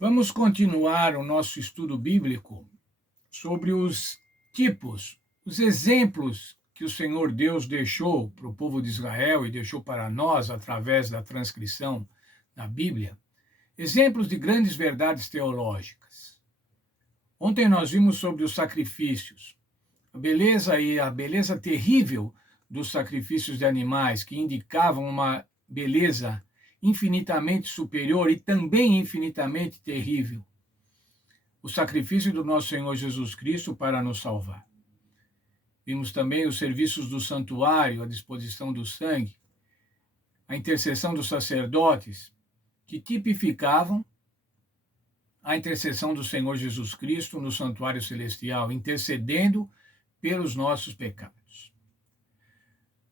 Vamos continuar o nosso estudo bíblico sobre os tipos, os exemplos que o Senhor Deus deixou para o povo de Israel e deixou para nós através da transcrição da Bíblia, exemplos de grandes verdades teológicas. Ontem nós vimos sobre os sacrifícios, a beleza terrível dos sacrifícios de animais, que indicavam uma beleza infinitamente superior e também infinitamente terrível. O sacrifício do nosso Senhor Jesus Cristo para nos salvar. Vimos também os serviços do santuário, a disposição do sangue, a intercessão dos sacerdotes, que tipificavam a intercessão do Senhor Jesus Cristo no santuário celestial, intercedendo pelos nossos pecados.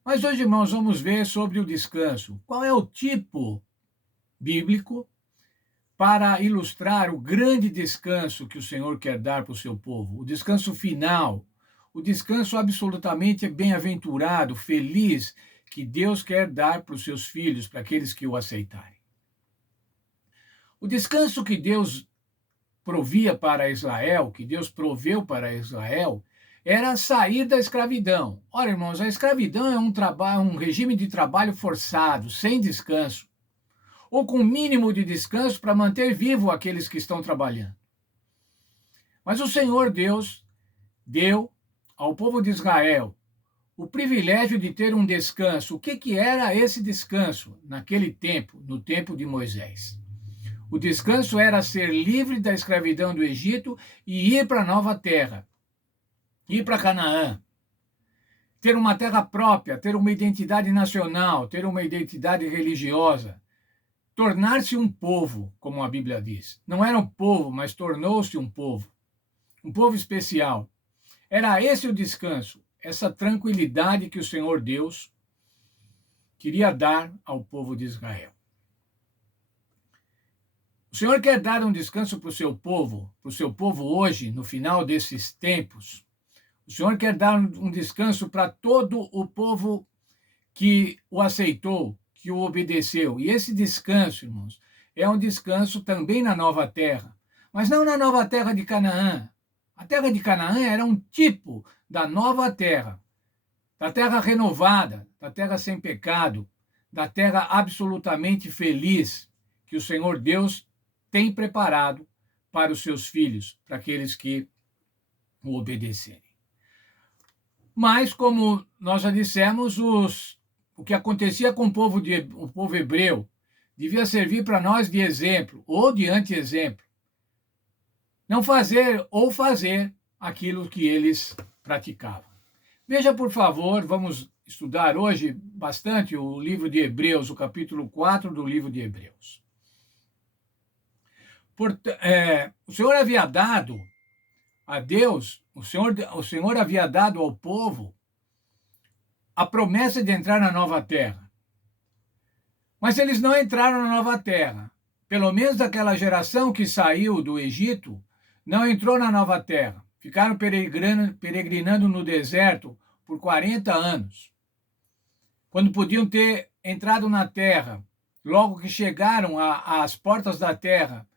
Mas hoje, irmãos, vamos ver sobre o descanso. Qual é o tipo bíblico para ilustrar o grande descanso que o Senhor quer dar para o seu povo? O descanso final, o descanso absolutamente bem-aventurado, feliz, que Deus quer dar para os seus filhos, para aqueles que o aceitarem. O descanso que Deus provia para Israel, que Deus proveu para Israel, era sair da escravidão. Ora, irmãos, a escravidão é um regime de trabalho forçado, sem descanso, ou com mínimo de descanso para manter vivo aqueles que estão trabalhando. Mas o Senhor Deus deu ao povo de Israel o privilégio de ter um descanso. O que era esse descanso naquele tempo, no tempo de Moisés? O descanso era ser livre da escravidão do Egito e ir para a nova terra, ir para Canaã, ter uma terra própria, ter uma identidade nacional, ter uma identidade religiosa, tornar-se um povo, como a Bíblia diz. Não era um povo, mas tornou-se um povo especial. Era esse o descanso, essa tranquilidade que o Senhor Deus queria dar ao povo de Israel. O Senhor quer dar um descanso para o seu povo hoje, no final desses tempos. O Senhor quer dar um descanso para todo o povo que o aceitou, que o obedeceu. E esse descanso, irmãos, é um descanso também na nova terra, mas não na nova terra de Canaã. A terra de Canaã era um tipo da nova terra, da terra renovada, da terra sem pecado, da terra absolutamente feliz que o Senhor Deus tem preparado para os seus filhos, para aqueles que o obedecerem. Mas, como nós já dissemos, o que acontecia com o povo hebreu devia servir para nós de exemplo ou de anti-exemplo. Não fazer ou fazer aquilo que eles praticavam. Veja, por favor, vamos estudar hoje bastante o livro de Hebreus, o capítulo 4 do livro de Hebreus. O Senhor havia dado a Deus, o Senhor havia dado ao povo a promessa de entrar na nova terra. Mas eles não entraram na nova terra. Pelo menos aquela geração que saiu do Egito não entrou na nova terra. Ficaram peregrinando no deserto por 40 anos. Quando podiam ter entrado na terra, logo que chegaram às portas da terra,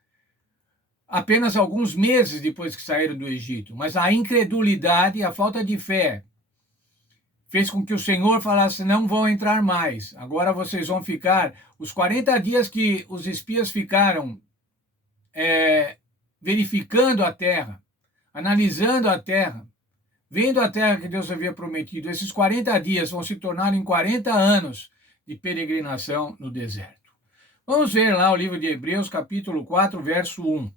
apenas alguns meses depois que saíram do Egito. Mas a incredulidade, a falta de fé, fez com que o Senhor falasse: não vão entrar mais. Agora vocês vão ficar. Os 40 dias que os espias ficaram verificando a terra, analisando a terra, vendo a terra que Deus havia prometido, esses 40 dias vão se tornar em 40 anos de peregrinação no deserto. Vamos ver lá o livro de Hebreus, capítulo 4, verso 1.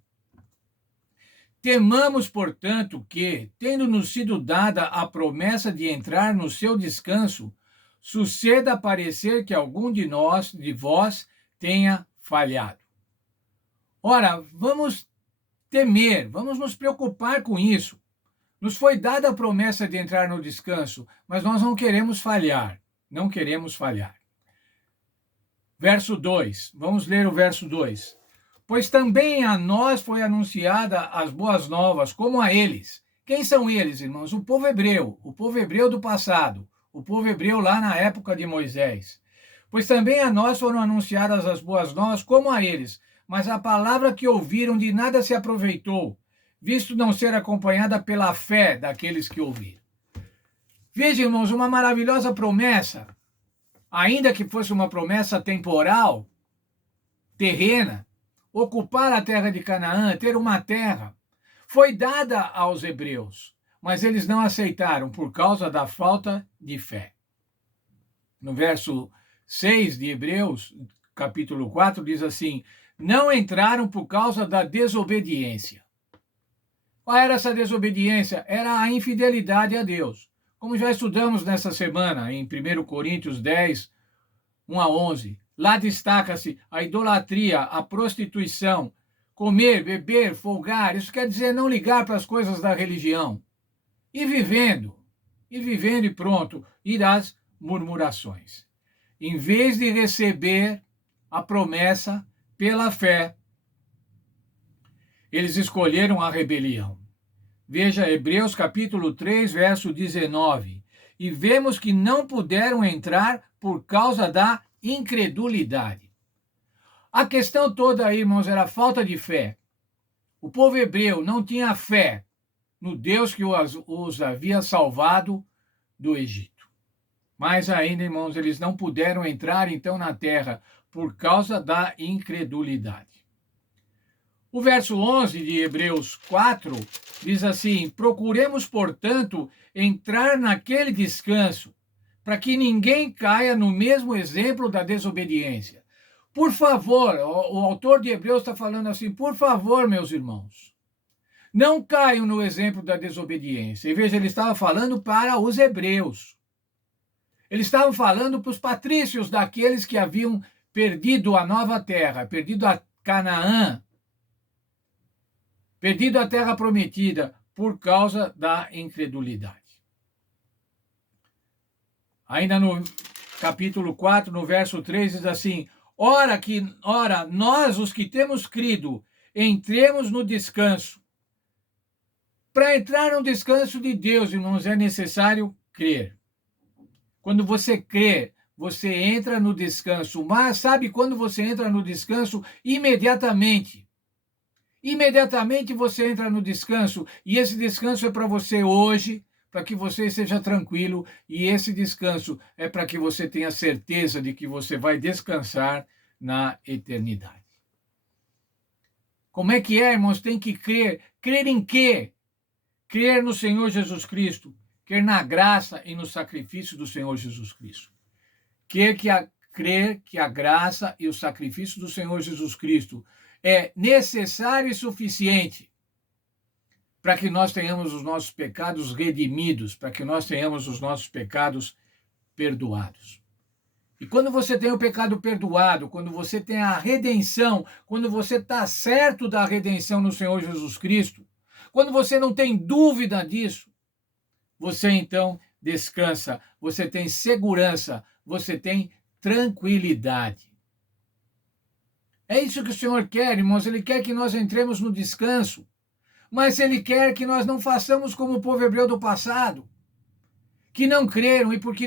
Temamos, portanto, que, tendo-nos sido dada a promessa de entrar no seu descanso, suceda parecer que algum de vós, tenha falhado. Ora, vamos temer, vamos nos preocupar com isso. Nos foi dada a promessa de entrar no descanso, mas nós não queremos falhar, não queremos falhar. Verso 2, vamos ler o verso 2. Pois também a nós foi anunciada as boas novas, como a eles. Quem são eles, irmãos? O povo hebreu do passado, o povo hebreu lá na época de Moisés. Pois também a nós foram anunciadas as boas novas, como a eles. mas a palavra que ouviram de nada se aproveitou, visto não ser acompanhada pela fé daqueles que ouviram. Veja, irmãos, uma maravilhosa promessa, ainda que fosse uma promessa temporal, terrena, ocupar a terra de Canaã, ter uma terra, foi dada aos hebreus, mas eles não aceitaram por causa da falta de fé. No verso 6 de Hebreus, capítulo 4, diz assim: não entraram por causa da desobediência. Qual era essa desobediência? Era a infidelidade a Deus. Como já estudamos nessa semana, em 1 Coríntios 10, 1 a 11. Lá destaca-se a idolatria, a prostituição, comer, beber, folgar. Isso quer dizer não ligar para as coisas da religião. E vivendo e pronto, irás murmurações. Em vez de receber a promessa pela fé, eles escolheram a rebelião. Veja Hebreus capítulo 3, verso 19. E vemos que não puderam entrar por causa da incredulidade. A questão toda aí, irmãos, era a falta de fé. O povo hebreu não tinha fé no Deus que os havia salvado do Egito. Mas ainda, irmãos, eles não puderam entrar então na terra por causa da incredulidade. O verso 11 de Hebreus 4 diz assim: procuremos, portanto, entrar naquele descanso, para que ninguém caia no mesmo exemplo da desobediência. Por favor, o autor de Hebreus está falando assim, por favor, meus irmãos, não caiam no exemplo da desobediência. E veja, ele estava falando para os hebreus. Eles estavam falando para os patrícios daqueles que haviam perdido a nova terra, perdido a Canaã, perdido a terra prometida por causa da incredulidade. Ainda no capítulo 4, no verso 3, diz assim: ora, nós, os que temos crido, entremos no descanso. Para entrar no descanso de Deus, irmãos, é necessário crer. Quando você crê, você entra no descanso. Mas sabe quando você entra no descanso? Imediatamente. Imediatamente você entra no descanso. E esse descanso é para você hoje, para que você seja tranquilo. E esse descanso é para que você tenha certeza de que você vai descansar na eternidade. Como é que é, irmãos? Tem que crer. Crer em quê? Crer no Senhor Jesus Cristo. Crer na graça e no sacrifício do Senhor Jesus Cristo. Crer que a graça e o sacrifício do Senhor Jesus Cristo é necessário e suficiente para que nós tenhamos os nossos pecados redimidos, para que nós tenhamos os nossos pecados perdoados. E quando você tem o pecado perdoado, quando você tem a redenção, quando você está certo da redenção no Senhor Jesus Cristo, quando você não tem dúvida disso, você então descansa, você tem segurança, você tem tranquilidade. É isso que o Senhor quer, irmãos. Ele quer que nós entremos no descanso, mas Ele quer que nós não façamos como o povo hebreu do passado, que não creram, e porque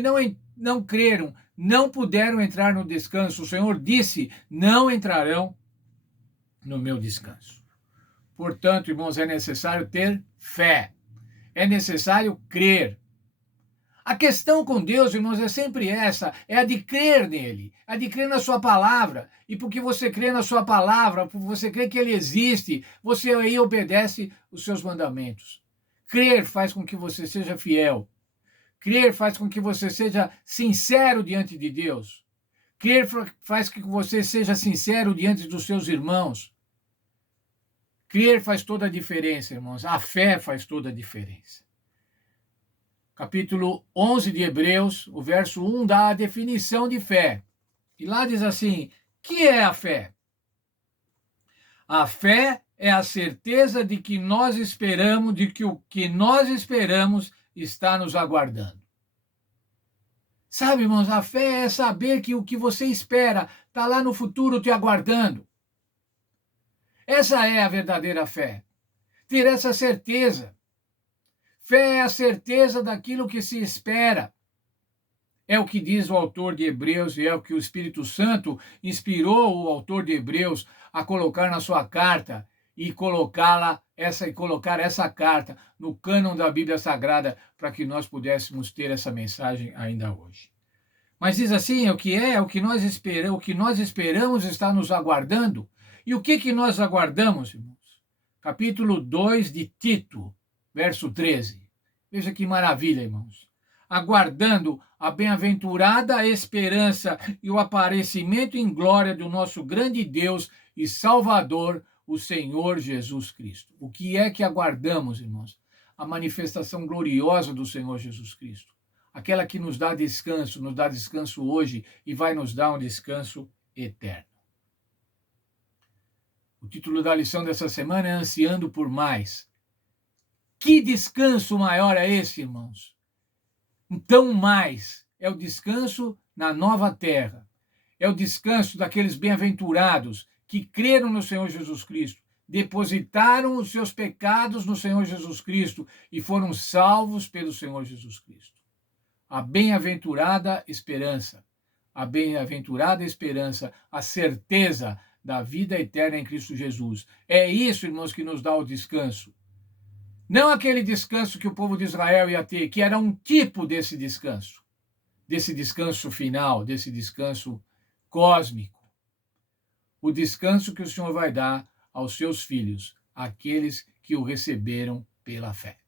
não creram, não puderam entrar no descanso. O Senhor disse: não entrarão no meu descanso. Portanto, irmãos, é necessário ter fé. É necessário crer. A questão com Deus, irmãos, é sempre essa, é a de crer nele, a de crer na sua palavra. E porque você crê na sua palavra, porque você crê que ele existe, você aí obedece os seus mandamentos. Crer faz com que você seja fiel. Crer faz com que você seja sincero diante de Deus. Crer faz com que você seja sincero diante dos seus irmãos. Crer faz toda a diferença, irmãos. A fé faz toda a diferença. Capítulo 11 de Hebreus, o verso 1 dá a definição de fé. E lá diz assim: que é a fé? A fé é a certeza de que nós esperamos, de que o que nós esperamos está nos aguardando. Sabe, irmãos, a fé é saber que o que você espera está lá no futuro te aguardando. Essa é a verdadeira fé. Ter essa certeza. Fé é a certeza daquilo que se espera. É o que diz o autor de Hebreus e é o que o Espírito Santo inspirou o autor de Hebreus a colocar na sua carta e colocar essa carta no cânon da Bíblia Sagrada para que nós pudéssemos ter essa mensagem ainda hoje. Mas diz assim, o que nós esperamos, o que nós esperamos está nos aguardando. E o que nós aguardamos, irmãos? Capítulo 2 de Tito, verso 13. Veja que maravilha, irmãos. Aguardando a bem-aventurada esperança e o aparecimento em glória do nosso grande Deus e Salvador, o Senhor Jesus Cristo. O que é que aguardamos, irmãos? A manifestação gloriosa do Senhor Jesus Cristo. Aquela que nos dá descanso hoje e vai nos dar um descanso eterno. O título da lição dessa semana é Ansiando por Mais. Que descanso maior é esse, irmãos? Então, mais é o descanso na nova terra. É o descanso daqueles bem-aventurados que creram no Senhor Jesus Cristo, depositaram os seus pecados no Senhor Jesus Cristo e foram salvos pelo Senhor Jesus Cristo. A bem-aventurada esperança, a certeza da vida eterna em Cristo Jesus. É isso, irmãos, que nos dá o descanso. Não aquele descanso que o povo de Israel ia ter, que era um tipo desse descanso final, desse descanso cósmico. O descanso que o Senhor vai dar aos seus filhos, aqueles que o receberam pela fé.